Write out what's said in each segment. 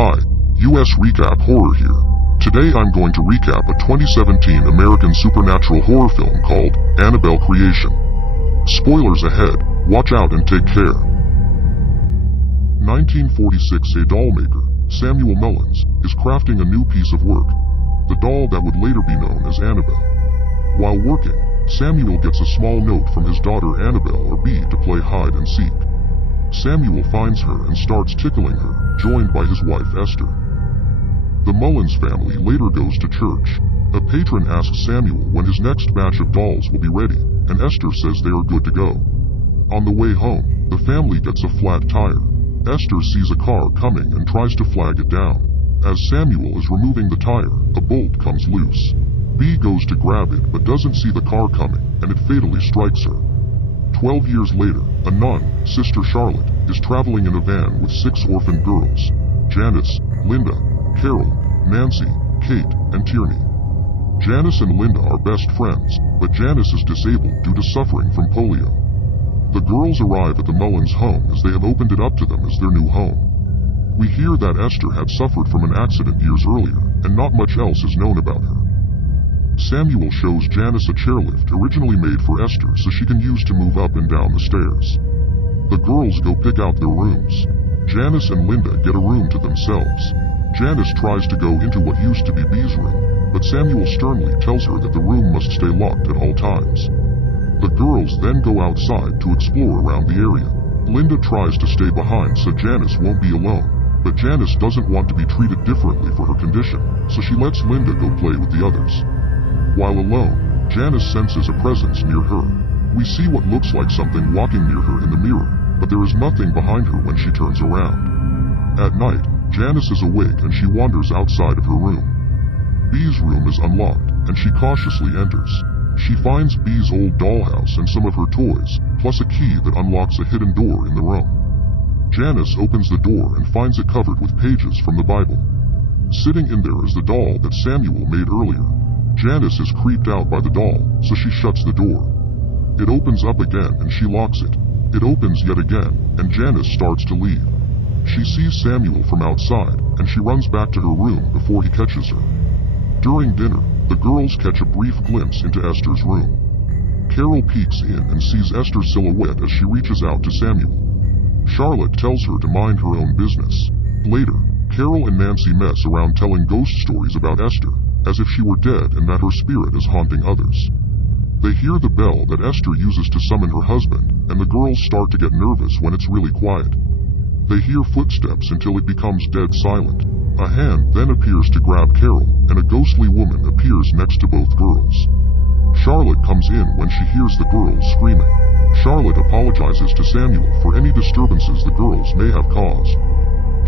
Hi, US Recap Horror here. Today I'm going to recap a 2017 American supernatural horror film called Annabelle Creation. Spoilers ahead, watch out and take care. 1946, a doll maker, Samuel Mullins, is crafting a new piece of work, the doll that would later be known as Annabelle. While working, Samuel gets a small note from his daughter Annabelle or Bee to play hide and seek. Samuel finds her and starts tickling her, joined by his wife Esther. The Mullins family later goes to church. A patron asks Samuel when his next batch of dolls will be ready, and Esther says they are good to go. On the way home, the family gets a flat tire. Esther sees a car coming and tries to flag it down. As Samuel is removing the tire, a bolt comes loose. Bee goes to grab it but doesn't see the car coming, and it fatally strikes her. 12 years later, a nun, Sister Charlotte, is traveling in a van with 6 orphaned girls: Janice, Linda, Carol, Nancy, Kate, and Tierney. Janice and Linda are best friends, but Janice is disabled due to suffering from polio. The girls arrive at the Mullins home as they have opened it up to them as their new home. We hear that Esther had suffered from an accident years earlier, and not much else is known about her. Samuel shows Janice a chairlift originally made for Esther so she can use to move up and down the stairs. The girls go pick out their rooms. Janice and Linda get a room to themselves. Janice tries to go into what used to be Bee's room, but Samuel sternly tells her that the room must stay locked at all times. The girls then go outside to explore around the area. Linda tries to stay behind so Janice won't be alone, but Janice doesn't want to be treated differently for her condition, so she lets Linda go play with the others. While alone, Janice senses a presence near her. We see what looks like something walking near her in the mirror, but there is nothing behind her when she turns around. At night, Janice is awake and she wanders outside of her room. Bee's room is unlocked, and she cautiously enters. She finds Bee's old dollhouse and some of her toys, plus a key that unlocks a hidden door in the room. Janice opens the door and finds it covered with pages from the Bible. Sitting in there is the doll that Samuel made earlier. Janice is creeped out by the doll, so she shuts the door. It opens up again and she locks it. It opens yet again, and Janice starts to leave. She sees Samuel from outside, and she runs back to her room before he catches her. During dinner, the girls catch a brief glimpse into Esther's room. Carol peeks in and sees Esther's silhouette as she reaches out to Samuel. Charlotte tells her to mind her own business. Later, Carol and Nancy mess around telling ghost stories about Esther, as if she were dead and that her spirit is haunting others. They hear the bell that Esther uses to summon her husband, and the girls start to get nervous when it's really quiet. They hear footsteps until it becomes dead silent. A hand then appears to grab Carol, and a ghostly woman appears next to both girls. Charlotte comes in when she hears the girls screaming. Charlotte apologizes to Samuel for any disturbances the girls may have caused.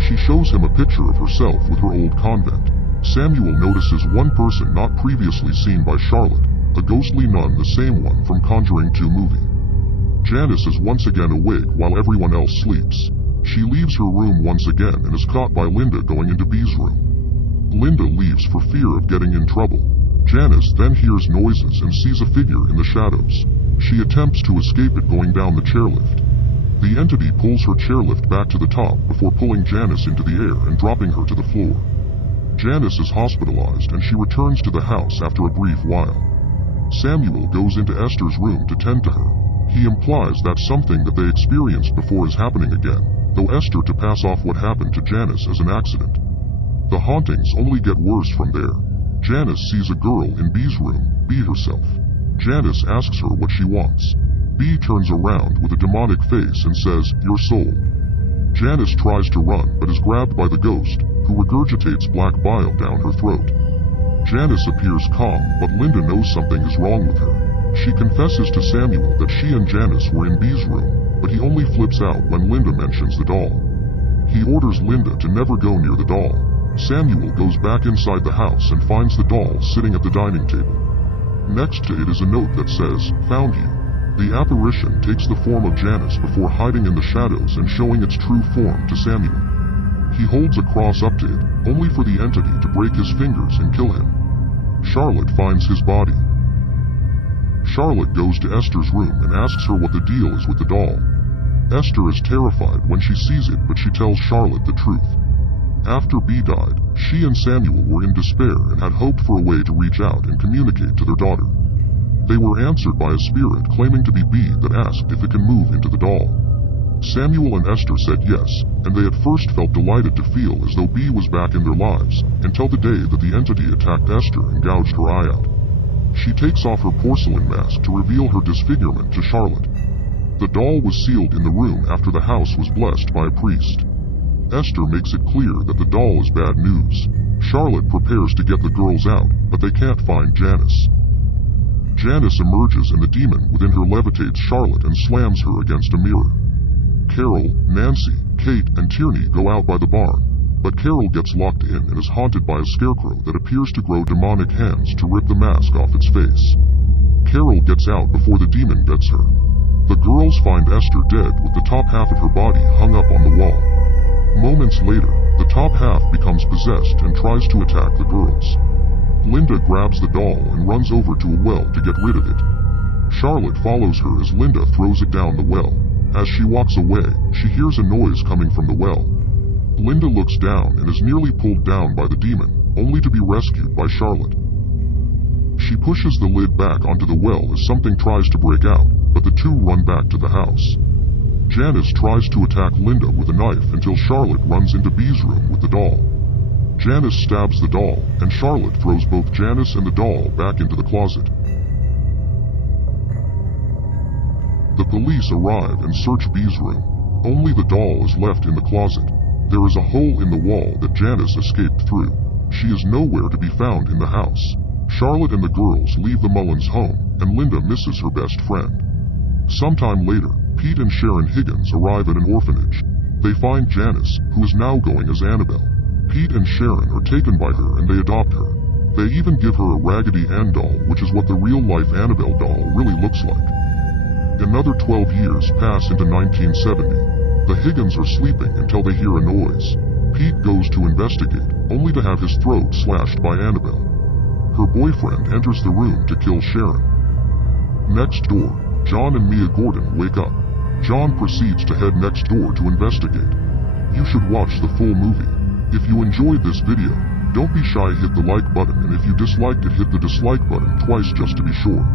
She shows him a picture of herself with her old convent. Samuel notices one person not previously seen by Charlotte, a ghostly nun, the same one from Conjuring 2 movie. Janice is once again awake while everyone else sleeps. She leaves her room once again and is caught by Linda going into Bee's room. Linda leaves for fear of getting in trouble. Janice then hears noises and sees a figure in the shadows. She attempts to escape it going down the chairlift. The entity pulls her chairlift back to the top before pulling Janice into the air and dropping her to the floor. Janice is hospitalized and she returns to the house after a brief while. Samuel goes into Esther's room to tend to her. He implies that something that they experienced before is happening again, though Esther to pass off what happened to Janice as an accident. The hauntings only get worse from there. Janice sees a girl in Bee's room, Bee herself. Janice asks her what she wants. Bee turns around with a demonic face and says, "Your soul." Janice tries to run but is grabbed by the ghost, who regurgitates black bile down her throat. Janice appears calm, but Linda knows something is wrong with her. She confesses to Samuel that she and Janice were in Bee's room, but he only flips out when Linda mentions the doll. He orders Linda to never go near the doll. Samuel goes back inside the house and finds the doll sitting at the dining table. Next to it is a note that says, "Found you." The apparition takes the form of Janice before hiding in the shadows and showing its true form to Samuel. He holds a cross up to it, only for the entity to break his fingers and kill him. Charlotte finds his body. Charlotte goes to Esther's room and asks her what the deal is with the doll. Esther is terrified when she sees it, but she tells Charlotte the truth. After B died, she and Samuel were in despair and had hoped for a way to reach out and communicate to their daughter. They were answered by a spirit claiming to be B that asked if it can move into the doll. Samuel and Esther said yes, and they at first felt delighted to feel as though B was back in their lives, until the day that the entity attacked Esther and gouged her eye out. She takes off her porcelain mask to reveal her disfigurement to Charlotte. The doll was sealed in the room after the house was blessed by a priest. Esther makes it clear that the doll is bad news. Charlotte prepares to get the girls out, but they can't find Janice. Janice emerges and the demon within her levitates Charlotte and slams her against a mirror. Carol, Nancy, Kate, and Tierney go out by the barn, but Carol gets locked in and is haunted by a scarecrow that appears to grow demonic hands to rip the mask off its face. Carol gets out before the demon gets her. The girls find Esther dead with the top half of her body hung up on the wall. Moments later, the top half becomes possessed and tries to attack the girls. Linda grabs the doll and runs over to a well to get rid of it. Charlotte follows her as Linda throws it down the well. As she walks away, she hears a noise coming from the well. Linda looks down and is nearly pulled down by the demon, only to be rescued by Charlotte. She pushes the lid back onto the well as something tries to break out, but the two run back to the house. Janice tries to attack Linda with a knife until Charlotte runs into B's room with the doll. Janice stabs the doll, and Charlotte throws both Janice and the doll back into the closet. The police arrive and search B's room. Only the doll is left in the closet. There is a hole in the wall that Janice escaped through. She is nowhere to be found in the house. Charlotte and the girls leave the Mullins home, and Linda misses her best friend. Sometime later, Pete and Sharon Higgins arrive at an orphanage. They find Janice, who is now going as Annabelle. Pete and Sharon are taken by her and they adopt her. They even give her a Raggedy Ann doll, which is what the real-life Annabelle doll really looks like. Another 12 years pass into 1970. The Higgins are sleeping until they hear a noise. Pete goes to investigate, only to have his throat slashed by Annabelle. Her boyfriend enters the room to kill Sharon. Next door, John and Mia Gordon wake up. John proceeds to head next door to investigate. You should watch the full movie. If you enjoyed this video, don't be shy, hit the like button, and if you disliked it, hit the dislike button twice just to be sure.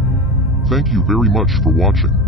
Thank you very much for watching.